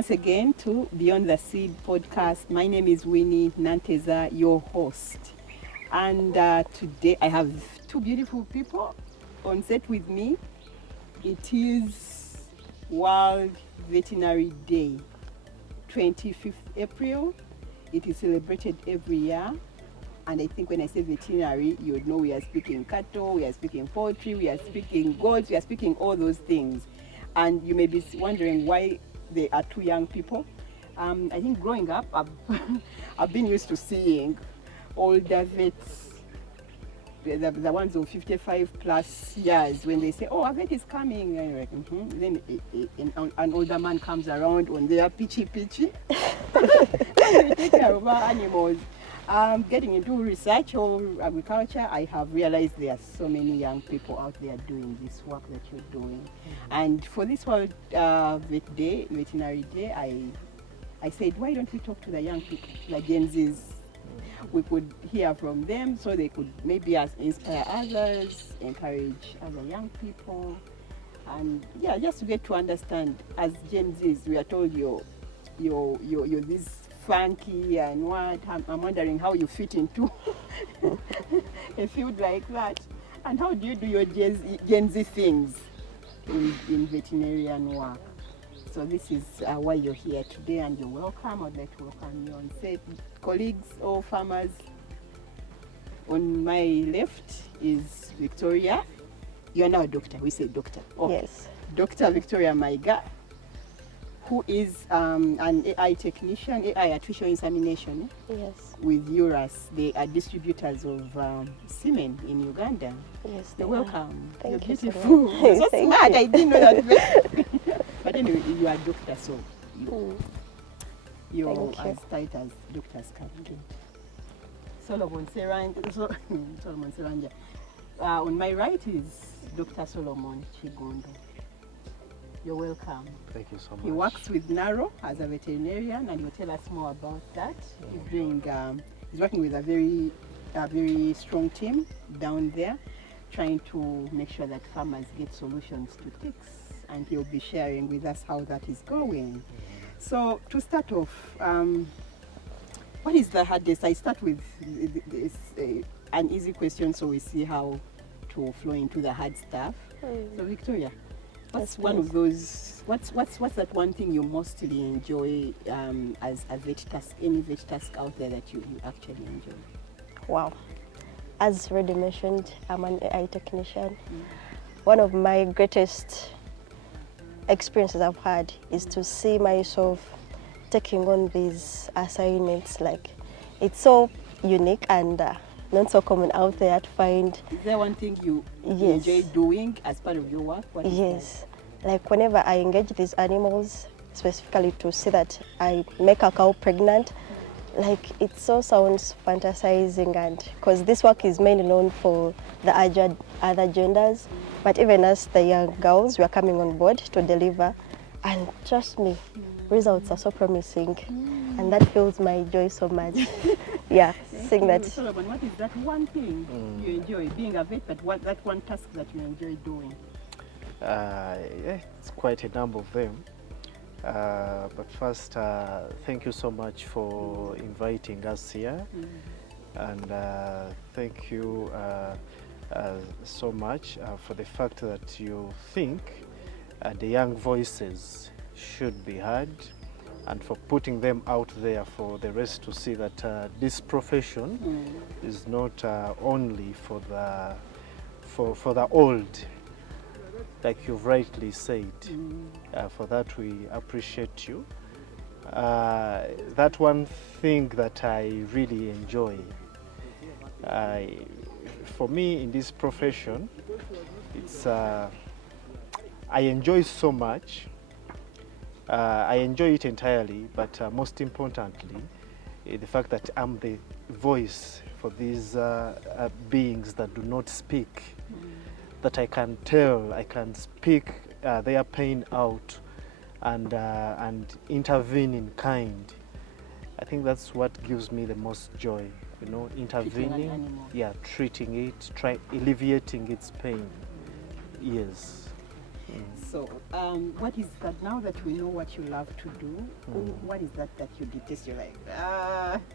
once again to Beyond the Seed podcast. My name is Winnie Nanteza, your host. And today I have two beautiful people on set with me. It is World Veterinary Day, 25th April. It is celebrated every year. And I think when I say veterinary, you would know we are speaking cattle, we are speaking poultry, we are speaking goats, we are speaking all those things. And you may be wondering why there are two young people. I think growing up, I've been used to seeing older vets, the ones of 55 plus years, when they say, oh, a vet is coming, and you're like, Then an older man comes around on their pitchy. They take care of our animals. Getting into research or agriculture, I have realized there are so many young people out there doing this work that you're doing. And for this World Veterinary Day, I said, why don't we talk to the young people, the Gen Zs? We could hear from them so they could maybe inspire others, encourage other young people. And yeah, just to get to understand, as Gen Zs, we are told you're this funky and what. I'm wondering how you fit into a field like that. And how do you do your Gen Z things in veterinarian work? So this is why you're here today, and you're welcome. I'd like to welcome you on set, colleagues or farmers. On my left is Victoria. You are now a doctor. We say doctor. Oh, yes. Dr. Victoria Maiga, who is an AI technician, AI artificial insemination. Yes. With URAS. They are distributors of semen in Uganda. Yes. You're welcome. Thank You're you beautiful. so You're so Thank smart. you. I didn't know that. But anyway, you are a doctor, so you're as tight as doctors can get. Solomon Seranja. On my right is Dr. Solomon Chigondo. You're welcome. Thank you so much. He works with NARO as a veterinarian, and he'll tell us more about that. He's working with a very strong team down there, trying to make sure that farmers get solutions to ticks, and he'll be sharing with us how that is going. So to start off, what is the hardest? I start with an easy question, so we see how to flow into the hard stuff. So Victoria, what's one of those? What's that one thing you mostly enjoy as a vet task? Any vet task out there that you actually enjoy? Wow. As already mentioned, I'm an AI technician. One of my greatest experiences I've had is to see myself taking on these assignments. Like, it's so unique and not so common out there to find. Is there one thing you enjoy doing as part of your work? What is that? Like whenever I engage these animals, specifically to see that I make a cow pregnant, like it so sounds fantasizing, and because this work is mainly known for the other genders, but even as the young girls, we are coming on board to deliver, and trust me, results are so promising, and that fills my joy so much. Yeah, seeing that. Solomon, what is that one thing you enjoy being a vet, but that one task that you enjoy doing? Yeah, it's quite a number of them. But first, thank you so much for inviting us here, and thank you so much for the fact that you think the young voices should be heard, and for putting them out there for the rest to see that this profession is not only for the old, like you've rightly said. For that we appreciate you. That one thing that I really enjoy, for me in this profession, it's I enjoy so much. I enjoy it entirely, but most importantly, the fact that I'm the voice for these beings that do not speak, that I can tell, I can speak their pain out and intervene in kind. I think that's what gives me the most joy, you know, intervening, treating it, alleviating its pain. Yes. So, what is that, now that we know what you love to do, what is that you detest? You're like,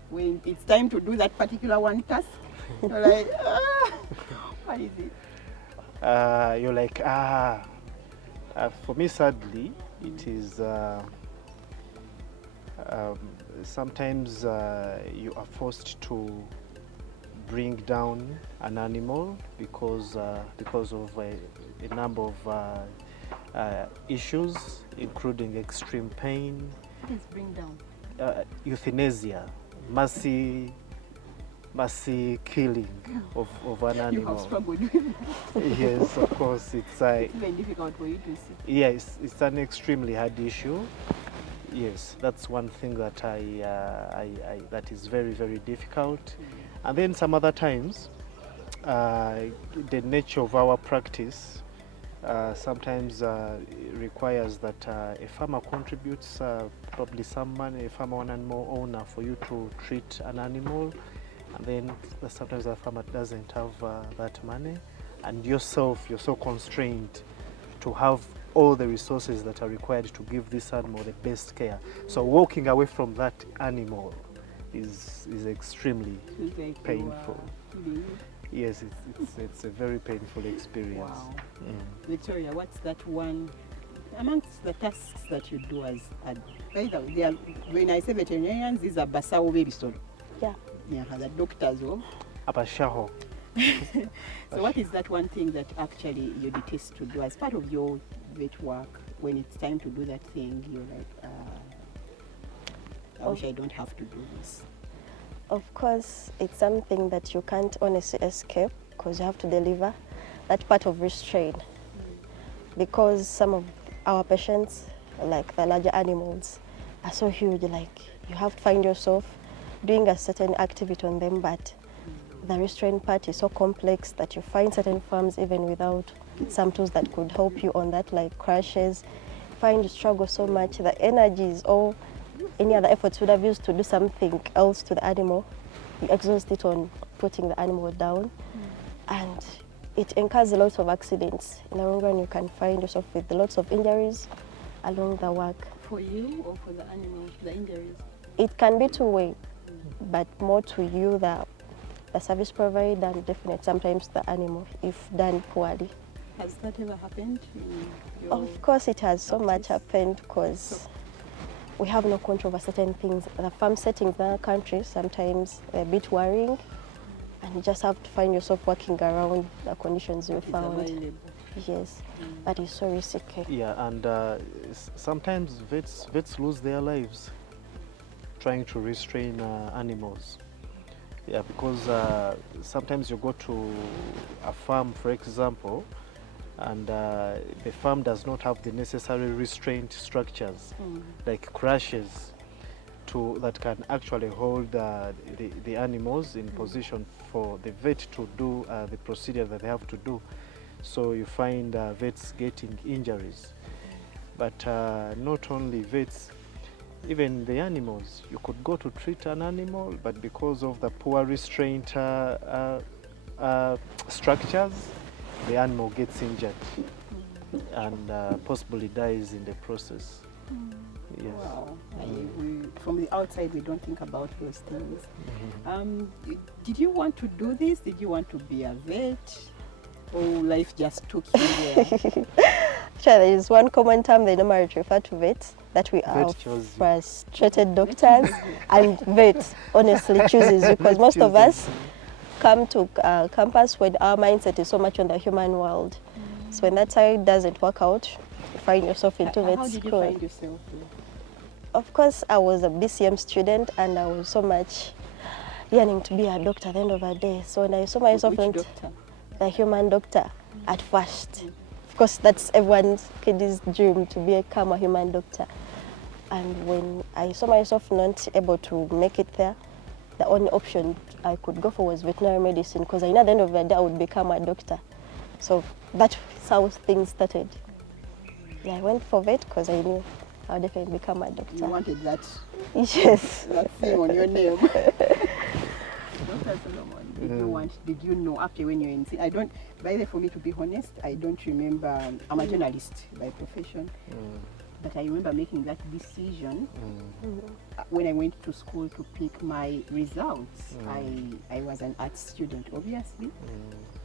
when it's time to do that particular one task, you're like, what is it? You're like, for me, sadly, it is sometimes you are forced to bring down an animal because of a number of issues, including extreme pain, What is bring down? euthanasia, mercy killing of an animal. You have struggled with that. Yes, of course, it's It's very difficult for you to see. yes, it's an extremely hard issue. Yes, that's one thing that that is very, very difficult. And then some other times, the nature of our practice sometimes requires that a farmer contributes probably some money, a farmer or an animal owner, for you to treat an animal, and then sometimes the farmer doesn't have that money, and yourself, you're so constrained to have all the resources that are required to give this animal the best care. So walking away from that animal is extremely It's like painful. you are Yes, it's a very painful experience. Wow. Victoria, what's that one amongst the tasks that you do as they are, when I say veterinarians, these are basawo baby story. Yeah. Yeah, the doctors. Oh. Abashaho. So what is that one thing that actually you detest to do as part of your vet work? When it's time to do that thing, you're like, I wish I don't have to do this. Of course, it's something that you can't honestly escape because you have to deliver that part of restraint. Because some of our patients, like the larger animals, are so huge, like you have to find yourself doing a certain activity on them, but the restraint part is so complex that you find certain farms even without some tools that could help you on that, like crashes. Find you struggle so much, the energies or any other efforts you would have used to do something else to the animal, you exhaust it on putting the animal down. And it incurs a lot of accidents. In the long run, you can find yourself with lots of injuries along the work. For you or for the animal, the injuries? It can be two-way, but more to you, the service provider, and definitely sometimes the animal, if done poorly. Has that ever happened in your Of course, it has so much practice? happened because we have no control over certain things. The farm settings in other countries, sometimes they're a bit worrying, and you just have to find yourself working around the conditions you It's found. available. Yes, that is so risky. Yeah, and sometimes vets lose their lives trying to restrain animals. Yeah, because sometimes you go to a farm, for example, and the farm does not have the necessary restraint structures, like crashes, that can actually hold the animals in position for the vet to do the procedure that they have to do. So you find vets getting injuries. But not only vets, even the animals. You could go to treat an animal, but because of the poor restraint structures, the animal gets injured and possibly dies in the process. Yes. Wow. From the outside, we don't think about those things. Did you want to do this? Did you want to be a vet? Or life just took you there? Sure, there is one common term they normally refer to vets, that we are Vet chose you. frustrated doctors, and vet honestly chooses you, because most of us come to campus when our mindset is so much on the human world. So when that side doesn't work out, you find yourself into vet How did you school. find yourself? Of course, I was a BCM student and I was so much yearning to be a doctor at the end of the day. So when I saw myself Which in doctor? the human doctor at first, of course, that's everyone's kid's dream, to become a human doctor. And when I saw myself not able to make it there, the only option I could go for was veterinary medicine, because I know at the end of the day I would become a doctor. So that's how things started. Yeah, I went for vet because I knew I would definitely become a doctor. You wanted that, Yes. that thing on your name. Dr. Solomon, Did you know after when you're in, I don't, by the way, for me to be honest, I don't remember, I'm a journalist by profession, but I remember making that decision when I went to school to pick my results. I was an arts student, obviously,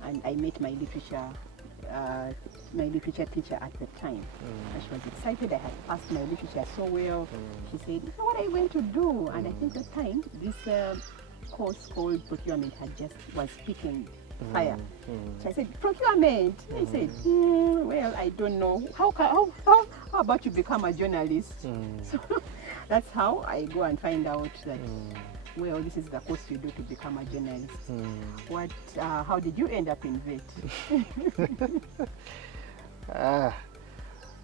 and I met my literature teacher at the time. And she was excited. I had passed my literature so well. She said, "You know what I went to do?" And I think at the time, this course called procurement was picking fire. So I said, "Procurement?" I said, "Well, I don't know. How about you become a journalist?" So that's how I go and find out that, well, this is the course you do to become a journalist. How did you end up in vet?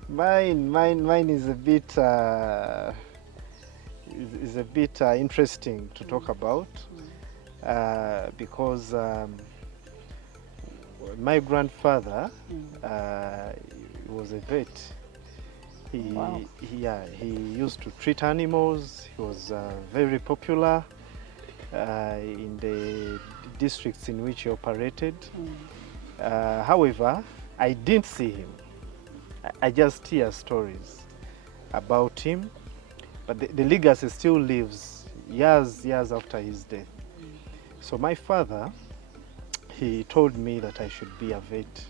Mine is a bit interesting to talk about because my grandfather was a vet. He used to treat animals. He was very popular in the districts in which he operated. However, I didn't see him. I just hear stories about him, but the legacy still lives years after his death. So my father, he told me that I should be a vet,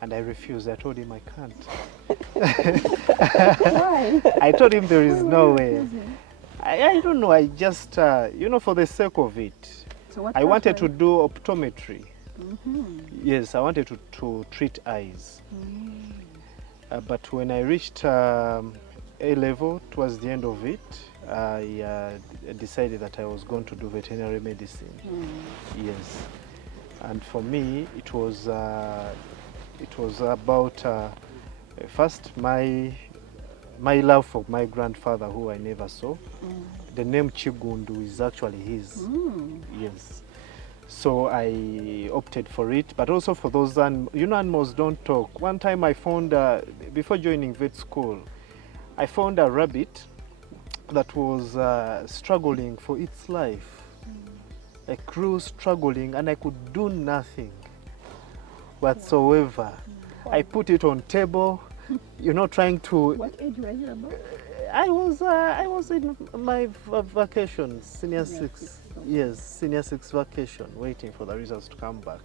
and I refused. I told him I can't. Why? I told him there is no way. I don't know, I just, for the sake of it. So I wanted to do optometry. Yes, I wanted to treat eyes. But when I reached A-level, towards the end of it, I decided that I was going to do veterinary medicine. Yes. And for me, it was about, first, my love for my grandfather, who I never saw. The name Chigundu is actually his. Yes. So I opted for it, but also for those, animals don't talk. One time I found, before joining vet school, I found a rabbit that was struggling for its life. A crew struggling, and I could do nothing whatsoever. I put it on table, trying to... What age were you about? I was in my vacation, senior six. Yes, senior six vacation, waiting for the results to come back.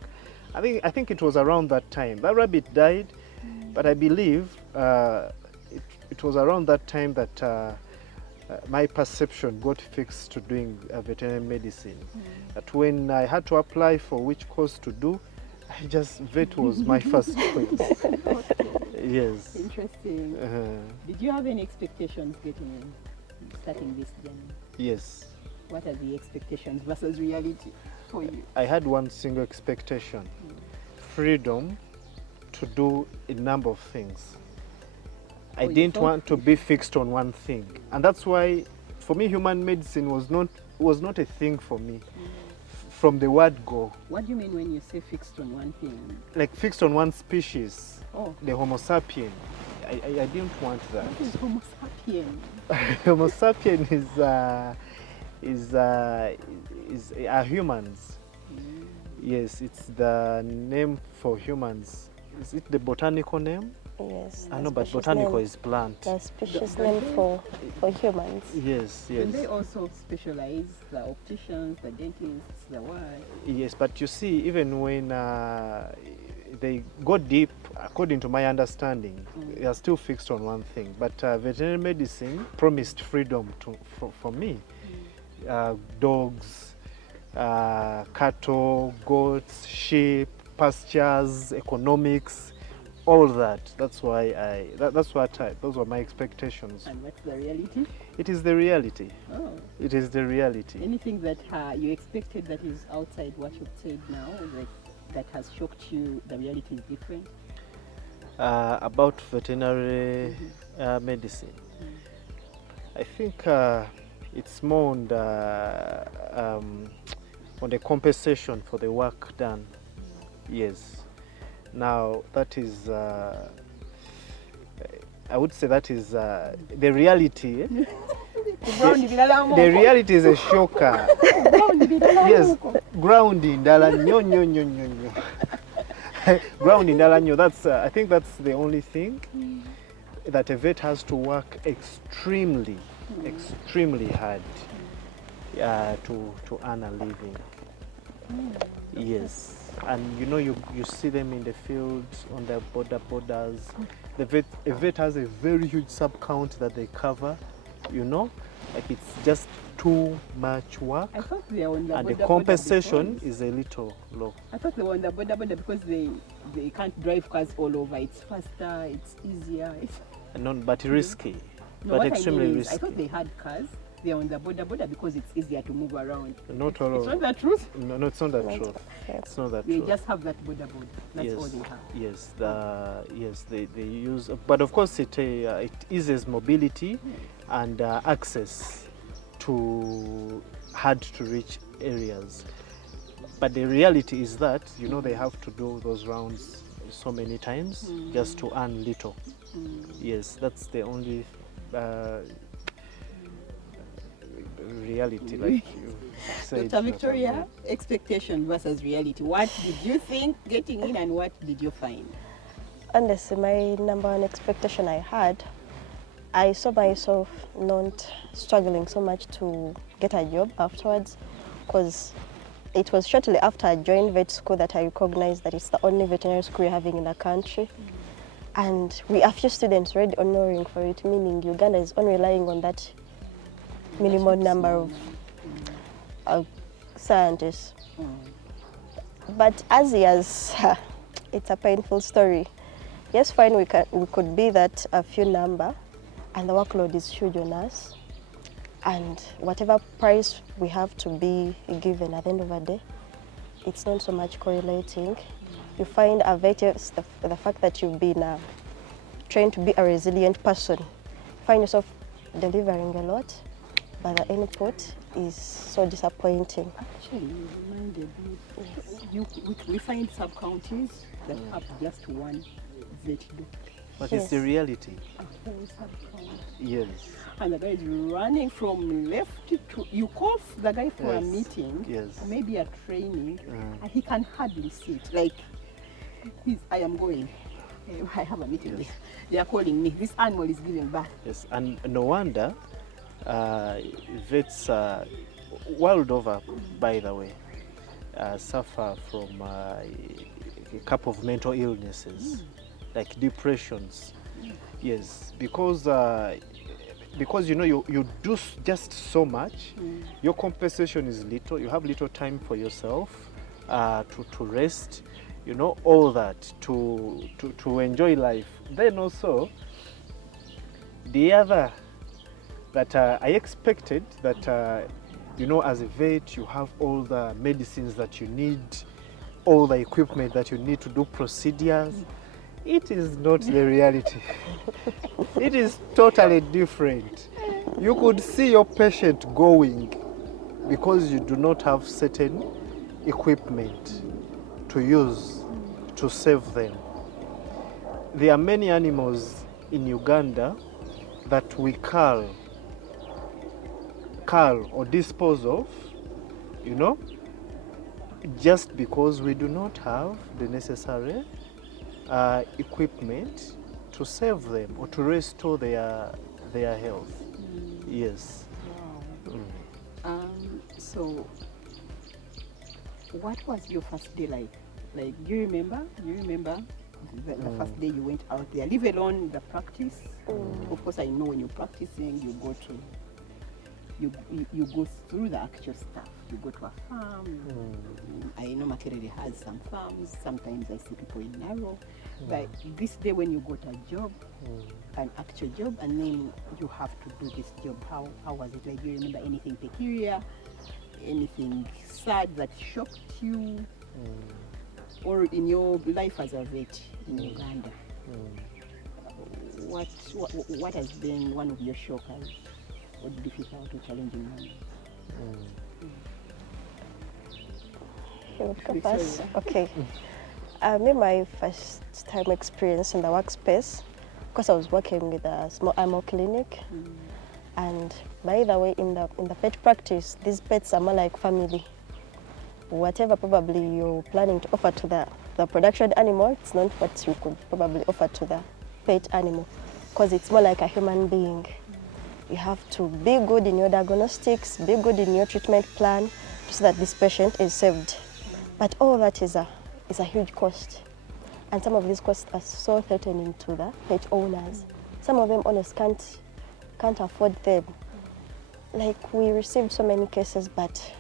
I think it was around that time. That rabbit died, but I believe it was around that time that my perception got fixed to doing veterinary medicine. That when I had to apply for which course to do, vet was my first choice. Yes. Interesting. Did you have any expectations starting this journey? Yes. What are the expectations versus reality for you? I had one single expectation: freedom to do a number of things. I didn't want to be fixed on one thing, and that's why, for me, human medicine was not a thing for me. From the word go. What do you mean when you say fixed on one thing? Like fixed on one species. Oh. The Homo sapien. I didn't want that. What is Homo sapien? Homo sapien are humans. Yes, it's the name for humans. Is it the botanical name? Yes. I know, but botanical is plant. The species name for humans. Yes. And they also specialize, the opticians, the dentists, the what? Yes, but you see, even when they go deep, according to my understanding, they are still fixed on one thing. But veterinary medicine promised freedom for me. Dogs, cattle, goats, sheep, pastures, economics, all that. That's why those were my expectations. And what's the reality? It is the reality. Oh. It is the reality. Anything that you expected that is outside what you've said now, that has shocked you, the reality is different? About veterinary medicine, I think it's more on the compensation for the work done. Yes. Now that is, I would say that is the reality. The reality is a shocker. Yes, ground indala nnyo nnyo nnyo nnyo nnyo. Ground indala nnyo. That's I think that's the only thing that a vet has to work extremely hard to earn a living. Yes. And you know, you see them in the fields, on the borders. A vet has a very huge sub count that they cover, you know, like it's just too much work. I thought they were on the And the border compensation because- is a little low. I thought they were on the border because they can't drive cars all over. It's faster, it's easier. But risky, No, but what I extremely mean is, I risky. thought they had cars. They're on the border because it's easier to move around. Not all It's not the truth. No, it's not that Not- truth. yeah. It's not that They truth. just have that border. That's yes, all they have. yes, they use, but of course it eases mobility and access to hard to reach areas. But the reality is that, you know, they have to do those rounds so many times just to earn little. Yes, that's the only reality, like you said. Dr. Victoria, expectation versus reality. What did you think getting in and what did you find? Honestly, my number one expectation I had, I saw myself not struggling so much to get a job afterwards, because it was shortly after I joined vet school that I recognized that it's the only veterinary school we're having in the country. And we are few students already honoring for it, meaning Uganda is only relying on that minimum number of scientists. But as years, it's a painful story. Yes, fine, we could be that a few number, and the workload is huge on us. And whatever price we have to be given at the end of the day, it's not so much correlating. You find a vet, the fact that you've been trained to be a resilient person, find yourself delivering a lot, but the input is so disappointing. Actually, you reminded me. We find sub-counties that have just one vet doctor. But Yes. it's the reality. A whole sub-county. Yes. And the guy is running from left to, you call the guy for a Yes. meeting, Yes. or maybe a training, Mm. and he can hardly sit. Like, I am going. I have a meeting. Yes. They are calling me. This animal is giving birth. Yes, and no wonder vets world over, by the way, suffer from a couple of mental illnesses, like depressions. Yes, because you know you do just so much, your compensation is little. You have little time for yourself to rest. You know, all that to enjoy life. Then also the other that I expected that you know, as a vet you have all the medicines that you need, all the equipment that you need to do procedures. It is not the reality. It is totally different. You could see your patient going because you do not have certain equipment to use to save them. There are many animals in Uganda that we cull or dispose of, you know, just because we do not have the necessary equipment to save them or to restore their health. Yes. Wow. So, what was your first day like? Like, do you remember? The first day you went out there, leave alone the practice. Of course, I know when you're practicing, you go to, you go through the actual stuff. You go to a farm. I know Makerere has some farms. Sometimes I see people in Narrow. But this day when you got a job, an actual job, and then you have to do this job, how was it like? Do you remember anything peculiar? Anything sad that shocked you? Or in your life as a vet in Uganda? What has been one of your shockers or difficult or challenging moments? You would go first? Okay. Me, my first time experience in the workspace, because I was working with a small animal clinic, and by the way, in the pet practice, these pets are more like family. whatever probably you're planning to offer to the production animal, it's not what you could probably offer to the pet animal, because it's more like a human being. You have to be good in your diagnostics, be good in your treatment plan, so that this patient is saved. But all that is a huge cost. And some of these costs are so threatening to the pet owners. Some of them honestly can't afford them. Like, we received so many cases, but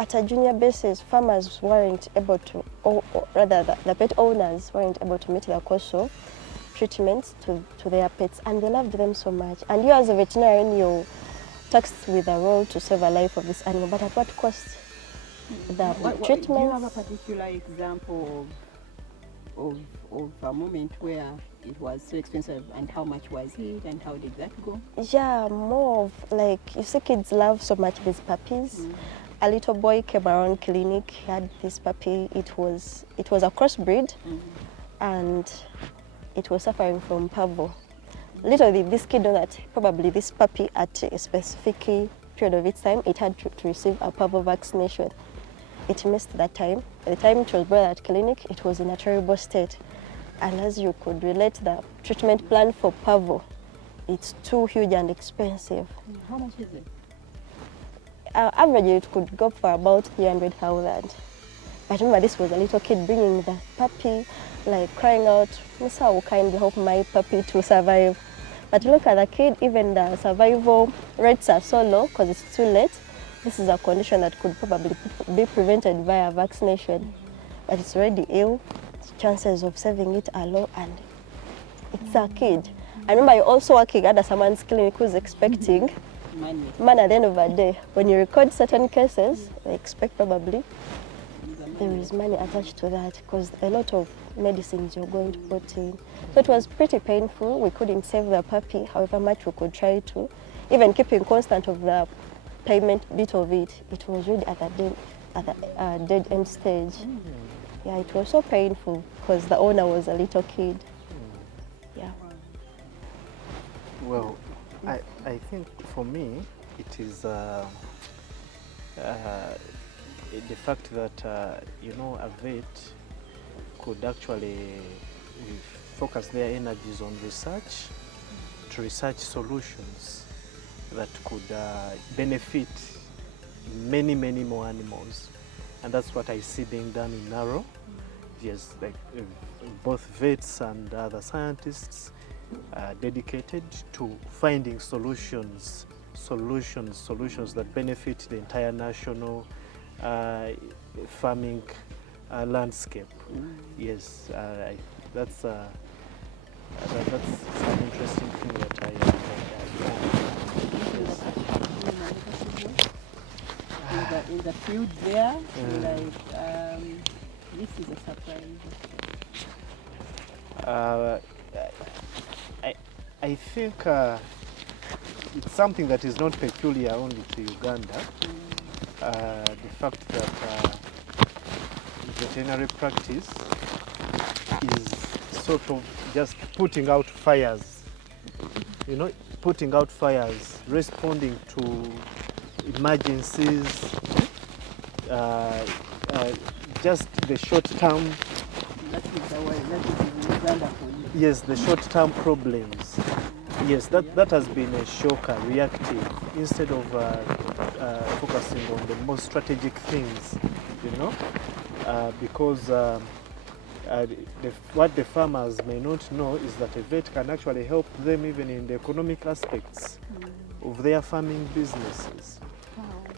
at a junior basis, farmers weren't able to, or rather the pet owners weren't able to meet the cost of treatments to their pets, and they loved them so much. And you as a veterinarian, you're tasked with a role to save a life of this animal, but at what cost? The treatments. Do you have a particular example of a moment where it was so expensive, and how much was it, and how did that go? Yeah, more of like, you see, kids love so much these puppies. A little boy came around clinic, he had this puppy. It was a crossbreed, and it was suffering from parvo. Little did this kid know that probably this puppy at a specific period of its time, it had to receive a parvo vaccination. It missed that time. By the time it was brought at clinic, it was in a terrible state. And as you could relate, the treatment plan for parvo, it's too huge and expensive. How much is it? Average, it could go for about 300,000. But remember, this was a little kid bringing the puppy, like crying out, "Miss, how kindly help my puppy to survive." But look at the kid, even the survival rates are so low because it's too late. This is a condition that could probably be prevented via vaccination, but it's already ill. Chances of saving it are low, and it's a kid. I remember you're also working at someone's clinic who's expecting money at the end of the day. When you record certain cases, they expect probably there is money attached to that, because a lot of medicines you're going to put in. So it was pretty painful. We couldn't save the puppy, however much we could try to. Even keeping constant of the payment bit of it, it was really at the dead end stage. Yeah, it was so painful because the owner was a little kid. Yeah. Well, I think for me it is the fact that you know, a vet could actually focus their energies on research, to research solutions that could benefit many more animals, and that's what I see being done in Narrow. Yes, like both vets and other scientists are dedicated to finding solutions that benefit the entire national farming landscape. Yes, that's an interesting thing that I found. In the field there, this is a surprise. I think it's something that is not peculiar only to Uganda. The fact that veterinary practice is sort of just putting out fires, you know, responding to emergencies, just the short term. That is Uganda for you. Yes, the short-term problems. Yes, that has been a shocker, reactive, instead of focusing on the most strategic things, you know, because what the farmers may not know is that a vet can actually help them even in the economic aspects of their farming businesses.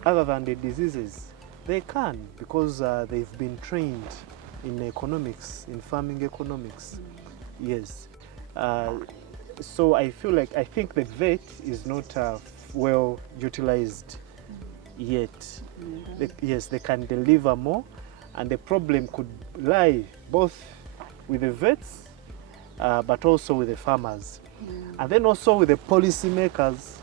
Other than the diseases, they can, because they've been trained in economics, in farming economics. Yes. So I think the vet is not well utilized yet. Yes, they can deliver more, and the problem could lie both with the vets, but also with the farmers, and then also with the policymakers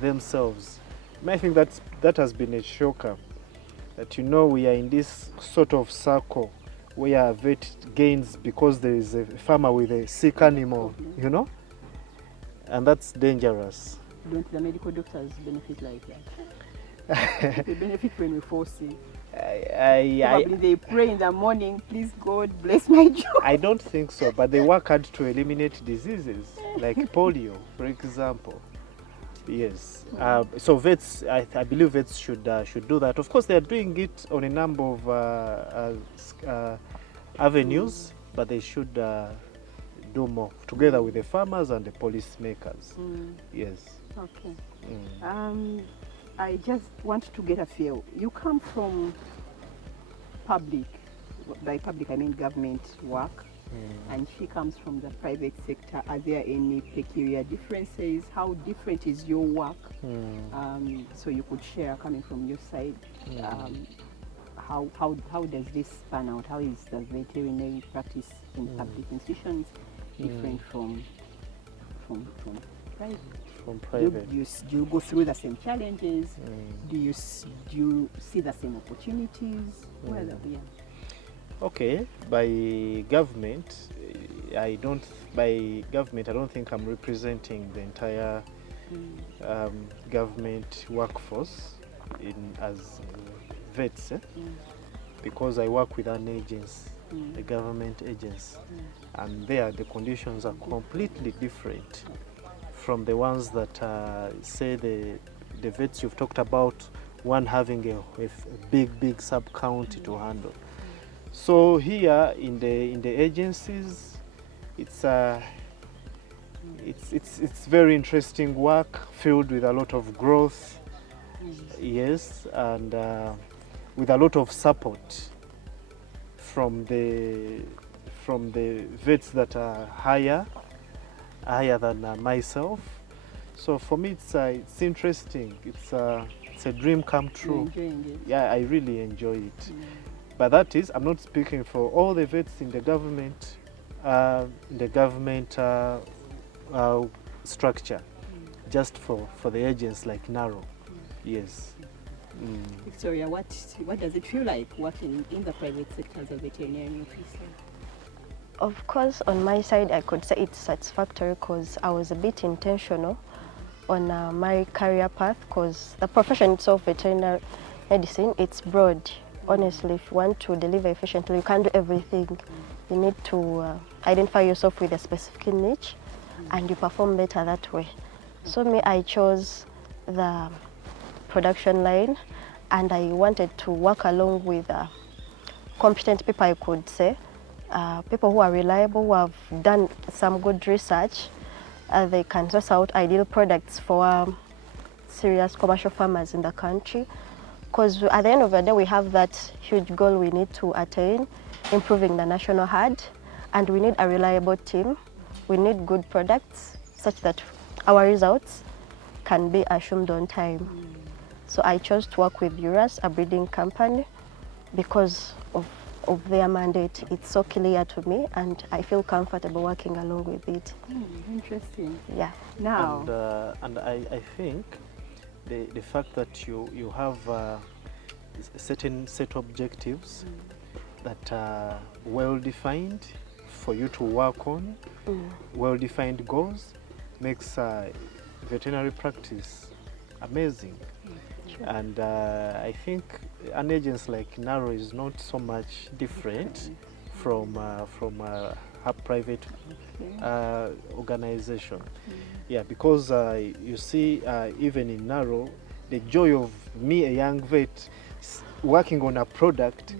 themselves. I think that has been a shocker. That, you know, we are in this sort of circle where a vet gains because there is a farmer with a sick animal, you know, and that's dangerous. Don't the medical doctors benefit like that? They benefit when we foresee. I, Probably they pray in the morning, please God, bless my job. I don't think so, but they work hard to eliminate diseases like polio, for example. Yes. So vets, I believe vets should do that. Of course, they are doing it on a number of avenues, but they should do more together with the farmers and the policymakers. Yes. Okay. I just want to get a feel. You come from public, by public I mean government work, and she comes from the private sector. Are there any peculiar differences? How different is your work? So you could share coming from your side. How does this pan out? How is the veterinary practice in public institutions different from private? From private. Do you go through the same challenges? Do you see the same opportunities? Yeah. Okay, by government, I don't think I'm representing the entire government workforce as vets, because I work with an agency, a government agency, and there the conditions are completely different from the ones that say the vets you've talked about, one having a big sub-county to handle. So here in the agencies, it's very interesting work filled with a lot of growth, yes, and with a lot of support from the vets that are higher than myself. So for me, it's interesting. It's a dream come true. You're enjoying it. Yeah, I really enjoy it. But that is, I'm not speaking for all the vets in the government, structure, just for the agents like Narrow. Yes. Victoria, what does it feel like working in the private sector as a veterinarian officer? Of course, on my side, I could say it's satisfactory because I was a bit intentional on my career path, because the profession itself, veterinary medicine, it's broad. Honestly, if you want to deliver efficiently, you can't do everything. You need to identify yourself with a specific niche, and you perform better that way. So me, I chose the production line, and I wanted to work along with competent people, I could say. People who are reliable, who have done some good research. They can source out ideal products for serious commercial farmers in the country. Because at the end of the day, we have that huge goal we need to attain, improving the national herd, and we need a reliable team. We need good products such that our results can be assumed on time. So I chose to work with URAS, a breeding company, because of their mandate. It's so clear to me, and I feel comfortable working along with it. Interesting. Yeah. Now, and I think the fact that you have a certain set objectives that are well defined for you to work on, well defined goals, makes veterinary practice amazing. And I think an agency like Narrow is not so much different from a private organization. Yeah, because you see, even in Narrow, the joy of me, a young vet, working on a product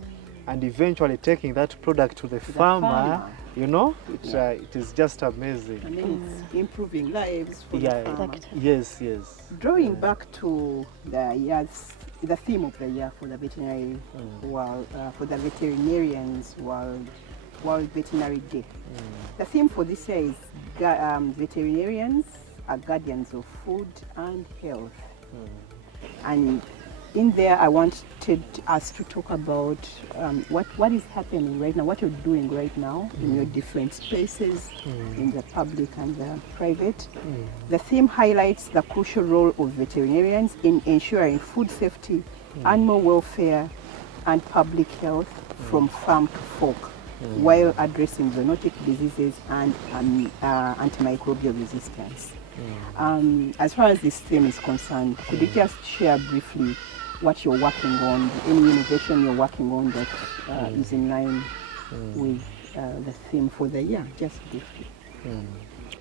and eventually taking that product to the farmer, you know, it is just amazing. And then it's improving lives for the farmer. Exactly. Yes. Drawing back to the theme of the year for the veterinary world, for the veterinarians World Veterinary Day. The theme for this year is veterinarians are guardians of food and health. And in there, I wanted us to talk about what is happening right now, what you're doing right now in your different spaces, in the public and the private. The theme highlights the crucial role of veterinarians in ensuring food safety, animal welfare, and public health from farm to fork, while addressing zoonotic diseases and antimicrobial resistance. As far as this theme is concerned, could you just share briefly what you're working on, any innovation you're working on that is in line with the theme for the year, just briefly?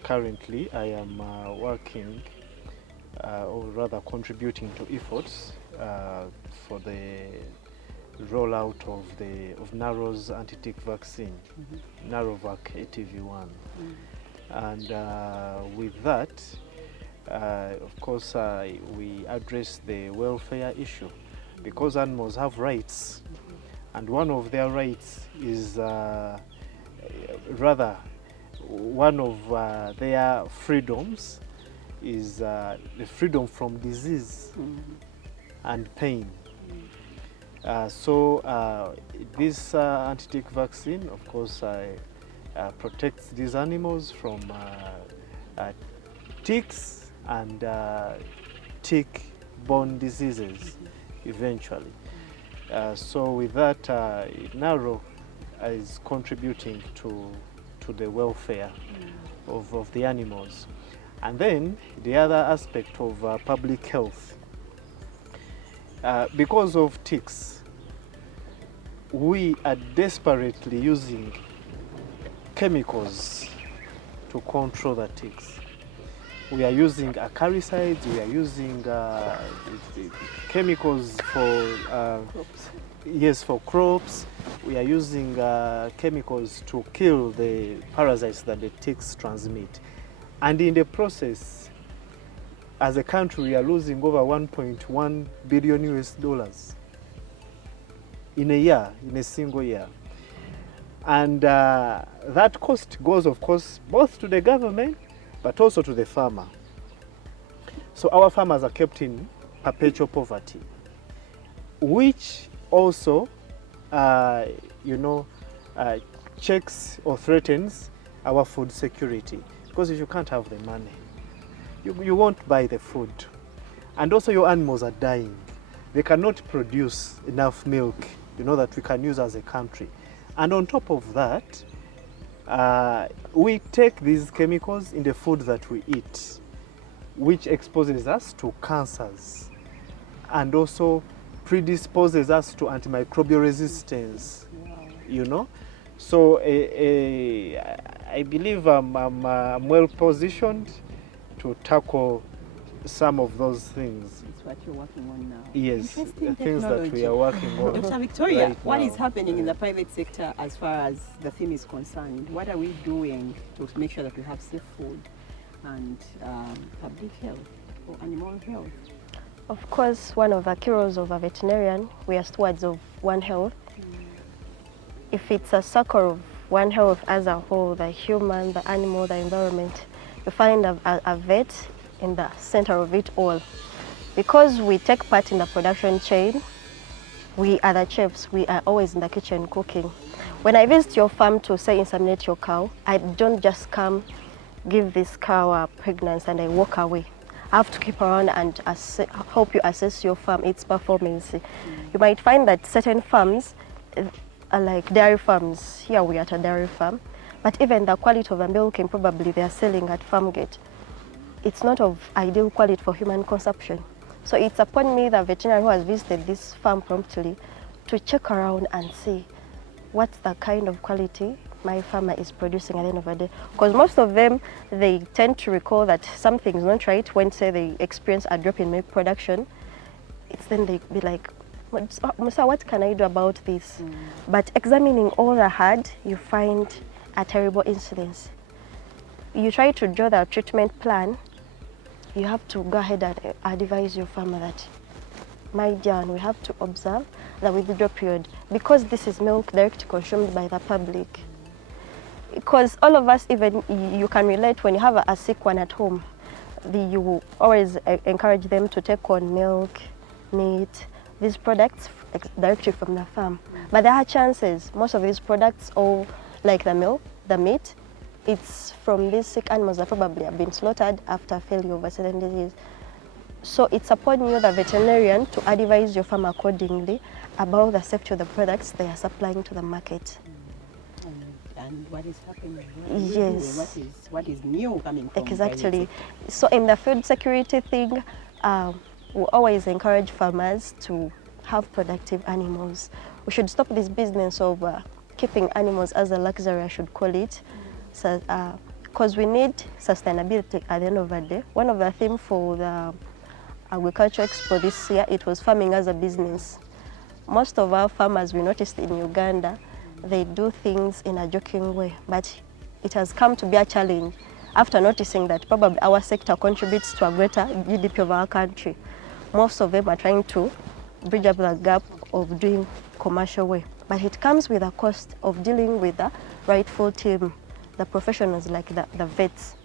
Currently, I am working, or rather contributing to efforts for the rollout of Narrow's anti-tick vaccine, Narrovac ATV1. And with that, of course, we address the welfare issue, because animals have rights, and one of their rights is rather one of their freedoms is the freedom from disease and pain. So this anti-tick vaccine, of course, protects these animals from ticks and tick-borne diseases eventually. So with that, Narrow is contributing to the welfare of the animals. And then the other aspect of public health. Because of ticks, we are desperately using chemicals to control the ticks. We are using acaricides, we are using chemicals for Crops. yes, for crops. We are using chemicals to kill the parasites that the ticks transmit. And in the process, as a country, we are losing over 1.1 billion US in a year, in a single year. And that cost goes, of course, both to the government, but also to the farmer. So our farmers are kept in perpetual poverty, which also, checks or threatens our food security. Because if you can't have the money, you won't buy the food. And also your animals are dying. They cannot produce enough milk, that we can use as a country. And on top of that, we take these chemicals in the food that we eat, which exposes us to cancers and also predisposes us to antimicrobial resistance, So I believe I'm well positioned to tackle some of those things. It's what you're working on now. Yes, Interesting the things that we are working on. Dr. Victoria, right what now. is happening in the private sector as far as the theme is concerned? What are we doing to make sure that we have safe food and public health or animal health? Of course, one of the key roles of a veterinarian, we are stewards of One Health. If it's a circle of One Health as a whole, the human, the animal, the environment, you find a vet in the center of it all. Because we take part in the production chain, we are the chefs, we are always in the kitchen cooking. When I visit your farm to, say, inseminate your cow, I don't just come, give this cow a pregnancy and I walk away. I have to keep around and help you assess your farm, its performance. You might find that certain farms are like dairy farms. Here we are at a dairy farm, but even the quality of the milking probably they are selling at farm gate, it's not of ideal quality for human consumption. So it's upon me, the veterinarian who has visited this farm promptly, to check around and see what's the kind of quality my farmer is producing at the end of the day. Because most of them, they tend to recall that something's not right when, say, they experience a drop in milk production. It's then they be like, Musa, what can I do about this? But examining all the herd, you find a terrible incidence. You try to draw the treatment plan, you have to go ahead and advise your farmer that, my dear, we have to observe the withdrawal period because this is milk directly consumed by the public. Because all of us, even you can relate when you have a sick one at home, you always encourage them to take on milk, meat, these products directly from the farm. But there are chances, most of these products, or like the milk, the meat, it's from these sick animals that probably have been slaughtered after failure of a certain disease. So it's upon you, the veterinarian, to advise your farm accordingly about the safety of the products they are supplying to the market. And what is happening? What are you Yes. doing? What is new coming from Exactly. private So in the food security thing, we always encourage farmers to have productive animals. We should stop this business of keeping animals as a luxury, I should call it. So, because we need sustainability at the end of the day. One of the themes for the Agriculture Expo this year, it was farming as a business. Most of our farmers, we noticed in Uganda, they do things in a joking way, but it has come to be a challenge after noticing that probably our sector contributes to a greater GDP of our country. Most of them are trying to bridge up the gap of doing commercial way, but it comes with a cost of dealing with the rightful team, the professionals like the vets,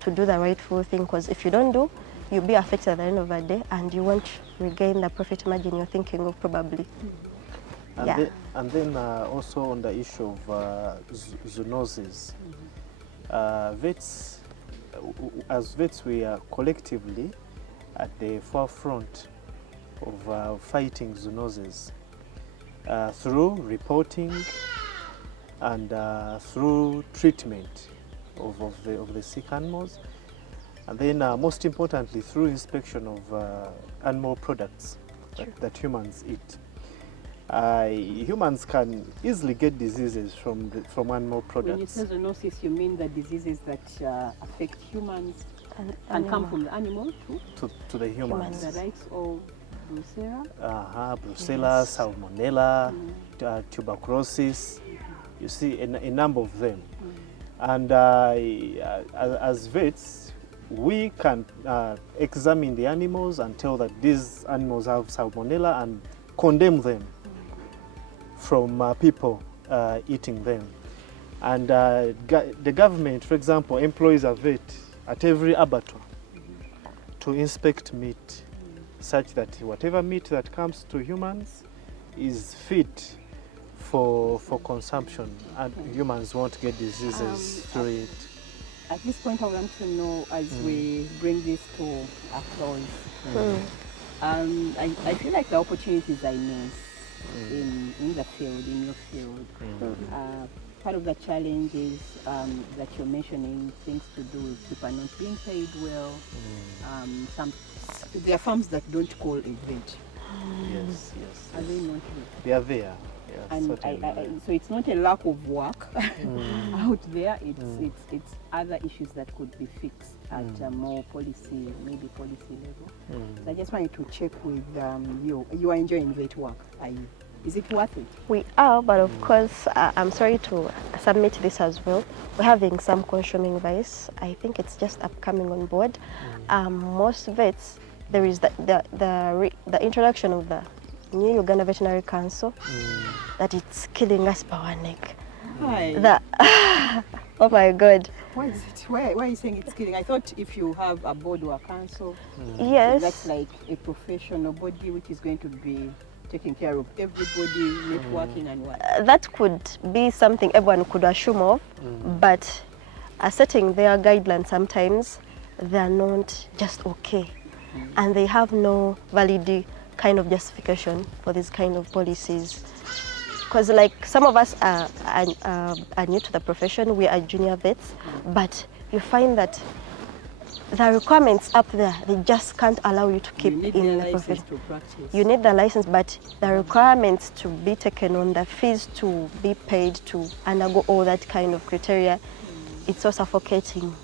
to do the rightful thing, because if you don't do, you'll be affected at the end of the day and you won't regain the profit margin you're thinking of probably. And then also on the issue of zoonoses, vets, as vets, we are collectively at the forefront of fighting zoonoses through reporting and through treatment of the sick animals, and then most importantly through inspection of animal products that humans eat. Humans can easily get diseases from animal products. When you say zoonosis, you mean the diseases that affect humans and come from the animal to the humans. The likes of Brucella? Brucella, yes. Salmonella, tuberculosis. You see a number of them. And as vets, we can examine the animals and tell that these animals have salmonella and condemn them from people eating them. And the government, for example, employs a vet at every abattoir to inspect meat, such that whatever meat that comes to humans is fit for consumption, and humans won't get diseases through it. At this point, I want to know, as we bring this to a close, I feel like the opportunities are immense in the field, in your field. Part of the challenge is that you're mentioning things to do with people not being paid well. There are farms that don't call a vet. Yes. Are they not? They are there. And so it's not a lack of work out there. It's other issues that could be fixed at more policy, maybe policy level. So I just wanted to check with you. You are enjoying vet work, are you? Is it worth it? We are, but of course, I'm sorry to submit this as well. We're having some consuming vice. I think it's just upcoming on board. Most vets, there is the introduction of the new Uganda Veterinary Council that it's killing us by our neck. Oh my God. Why is it? Why are you saying it's killing? I thought if you have a board or a council, yes, that's like a professional body which is going to be taking care of everybody, networking and what? That could be something everyone could assume of, but setting their guidelines sometimes, they're not just okay. And they have no valid kind of justification for this kind of policies. Because like some of us are new to the profession, we are junior vets, but you find that the requirements up there, they just can't allow you to keep in the profession. You need the license, but the requirements to be taken on, the fees to be paid to undergo all that kind of criteria, it's so suffocating.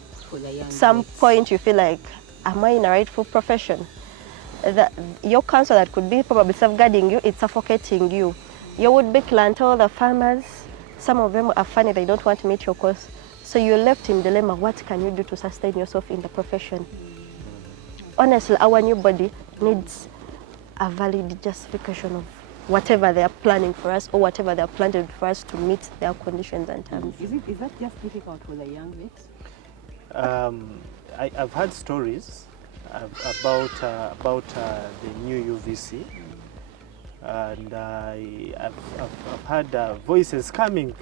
At some point you feel like, am I in a rightful profession? Your council that could be probably safeguarding you, it's suffocating you. Your would-be clientele, the farmers, some of them are funny, they don't want to meet your course. So you're left in dilemma, what can you do to sustain yourself in the profession? Honestly, our new body needs a valid justification of whatever they are planning for us or whatever they are planning for us to meet their conditions and terms. Is that just difficult for the young vets? I've heard stories about the new UVC, and I've heard voices coming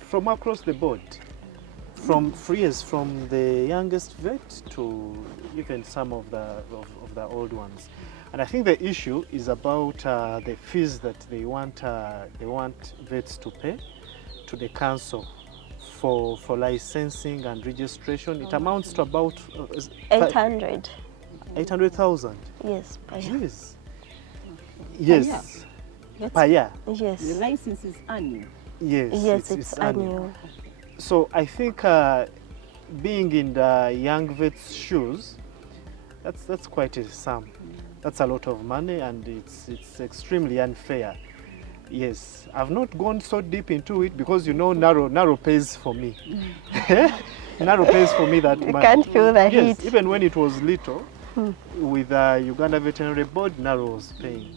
from across the board, from the youngest vet to even some of the old ones. And I think the issue is about the fees that they want vets to pay to the council for licensing and registration. It amounts to about 800. 800,000. Yes, per year. Yes. Yes. Per year. Yes. The license is annual. Yes. Yes, it's annual. So I think being in the young vet's shoes, that's quite a sum. That's a lot of money, and it's extremely unfair. Yes, I've not gone so deep into it because narrow pays for me. Narrow pays for me that You money. can't feel the Yes, heat. even when it was little, with Uganda Veterinary Board, narrow was paying.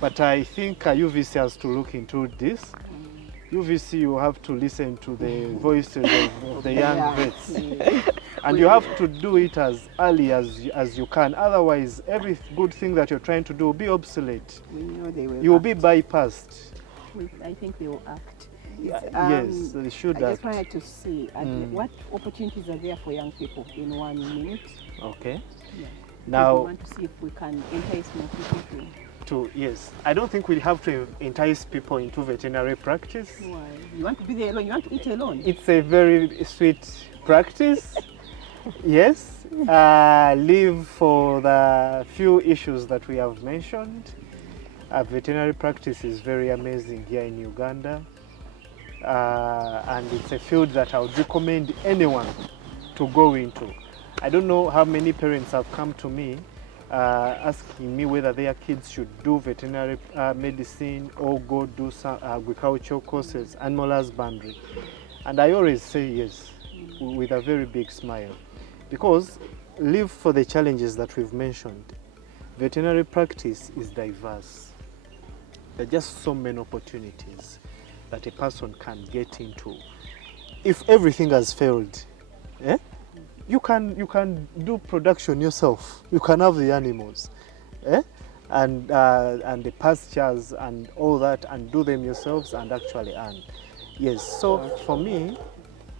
But I think UVC has to look into this. UVC, you have to listen to the voices of the young vets. And you have to do it as early as you can. Otherwise, every good thing that you're trying to do will be obsolete. We know they will. You will be bypassed. I think they will act. Yes, they should I act. just wanted to see what opportunities are there for young people in 1 minute. Okay. Yeah. Now, We want to see if we can entice more people yes, I don't think we have to entice people into veterinary practice. Why? You want to be there alone? You want to eat alone? It's a very sweet practice. Yes, live for the few issues that we have mentioned. Veterinary practice is very amazing here in Uganda, and it's a field that I would recommend anyone to go into. I don't know how many parents have come to me asking me whether their kids should do veterinary medicine or go do some agricultural courses, animal husbandry, and I always say yes with a very big smile, because live for the challenges that we've mentioned. Veterinary practice is diverse. There are just so many opportunities that a person can get into. If everything has failed, you can do production yourself. You can have the animals, and the pastures and all that, and do them yourselves and actually earn. Yes. So for me,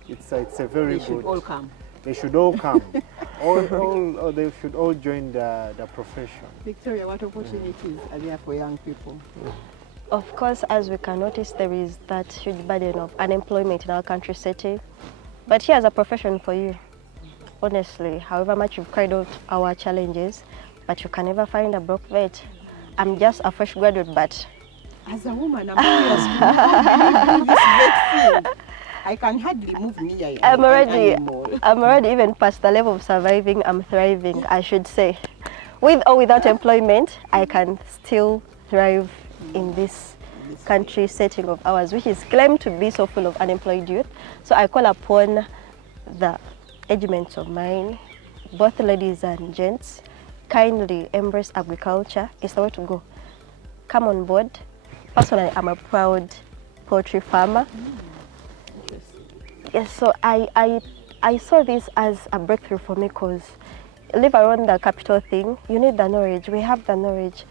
it's a very They good. should all come. They should all come. all they should all join the profession. Victoria, what opportunities are there for young people? Of course, as we can notice, there is that huge burden of unemployment in our country setting. But here's a profession for you. Honestly, however much you've cried out our challenges, but you can never find a broke vet. I'm just a fresh graduate, but As a woman, I'm curious to know how do you do this vet thing? I can hardly move near I'm an already animal. even past the level of surviving. I'm thriving, I should say. With or without employment, I can still thrive in this country setting of ours, which is claimed to be so full of unemployed youth. So I call upon the agents of mine, both ladies and gents, kindly embrace agriculture. It's the way to go. Come on board. Personally, I'm a proud poultry farmer. Yes, so I saw this as a breakthrough for me, because live around the capital thing, you need the knowledge. We have the knowledge.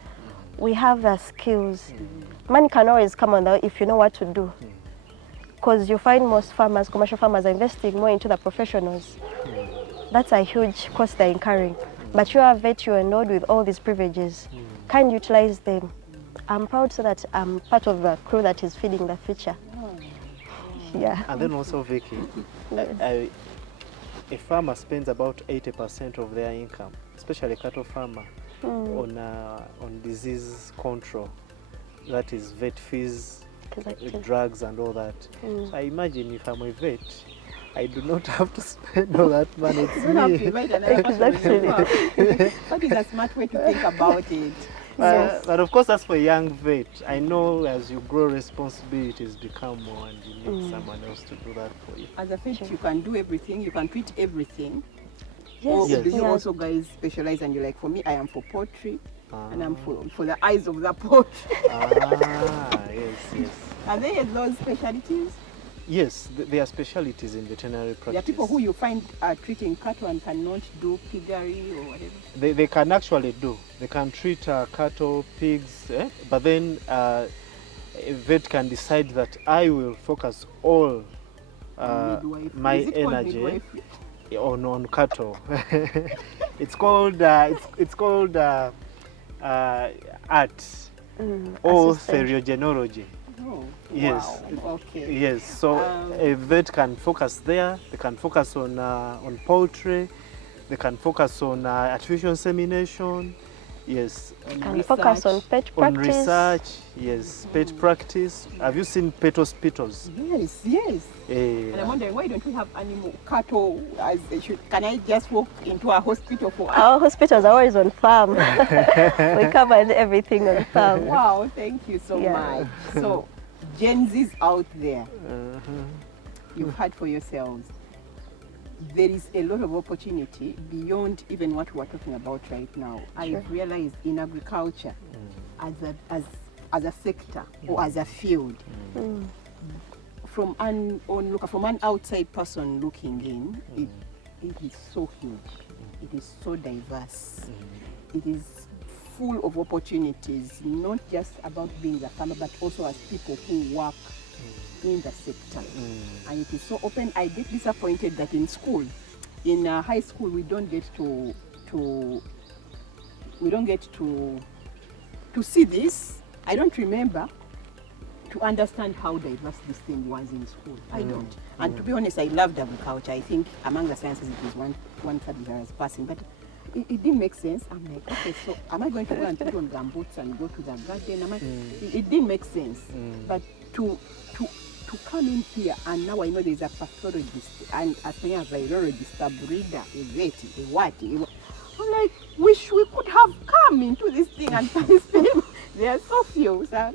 We have the skills. Money can always come on that if you know what to do. Because you find most farmers, commercial farmers, are investing more into the professionals. That's a huge cost they're incurring. But you are a vet, you're endowed with all these privileges. Can utilize them. I'm proud so that I'm part of the crew that is feeding the future. Yeah. And then also, Vicky, a farmer spends about 80% of their income, especially a cattle farmer, on disease control. That is vet fees, drugs and all that. So I imagine if I'm a vet, I do not have to spend all that money. It's You don't have to me. invite another person on your farm. What is a smart way to think about it? But of course, that's for a young vet. I know as you grow, responsibilities become more, and you need someone else to do that for you. As a vet, you can do everything. You can treat everything. Yes. Or do you Yes. also guys specialize and you're like, for me, I am for poultry, and I'm for the eyes of the poultry. Yes. Are there those specialties? Yes, there are specialties in veterinary practice. There are people who you find are treating cattle and cannot do piggery or whatever. They can actually do. They can treat cattle, pigs, but then a vet can decide that I will focus all Midwife. my Is it called energy midwifery? on cattle. It's called art or Assistant. theriogenology. Oh, Yes. wow. Okay. Yes, so a vet can focus there. They can focus on poultry. They can focus on artificial insemination. Yes, Can focus on pet on practice. research. Yes, pet practice. Have you seen pet hospitals? Yes, yes. And I'm wondering, why don't we have animal cattle as they should? Can I just walk into a hospital for Our hospitals are always on farm. We covered everything on farm. Wow, thank you so Yeah. much. So, Gen Z's out there, you've heard for yourselves. There is a lot of opportunity beyond even what we're talking about right now. Sure. I've realized in agriculture, as a sector or as a field, from an outside person looking in, it is so huge. It is so diverse. It is full of opportunities, not just about being a farmer, but also as people who work in the sector. And it is so open. I get disappointed that in school, in high school, we don't get to see this. I don't remember to understand how diverse this thing was in school. I don't. And to be honest, I loved agriculture. I think among the sciences it was one subject I was passing, but it didn't make sense. I'm like, okay, so am I going to go and put on gumboots and go to the garden? It didn't make sense. But to come in here, and now I know there's a pathologist and a virologist, a breeder, a vet, a what. I'm like, wish we could have come into this thing and participate. There are so few. So,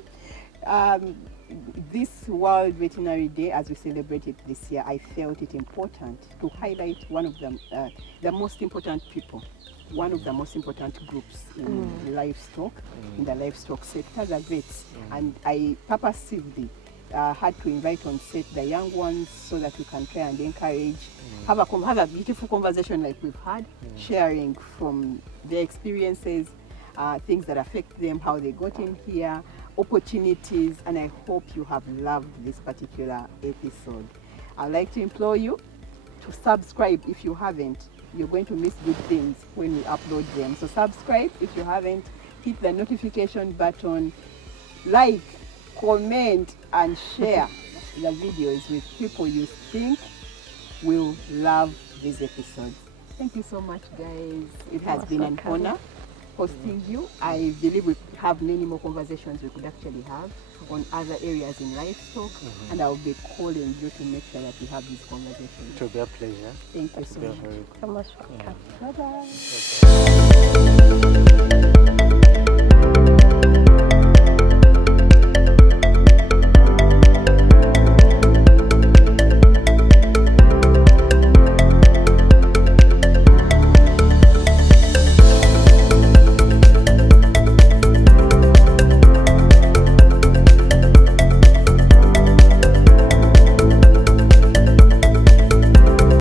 this World Veterinary Day, as we celebrate it this year, I felt it important to highlight one of them, the most important people, one of the most important groups in livestock, in the livestock sector, the vets. And I purposely had to invite on set the young ones so that we can try and encourage, have a beautiful conversation like we've had, sharing from their experiences, things that affect them, how they got in here, opportunities, and I hope you have loved this particular episode. I'd like to implore you to subscribe if you haven't. You're going to miss good things when we upload them. So subscribe if you haven't, hit the notification button, like, comment, and share the videos with people you think will love these episodes. Thank you so much, guys. It has been an honor hosting you. I believe we have many more conversations we could actually have on other areas in livestock, and I'll be calling you to make sure that we have these conversations. It will be a pleasure. Thank you so much. So much for coming. Bye-bye.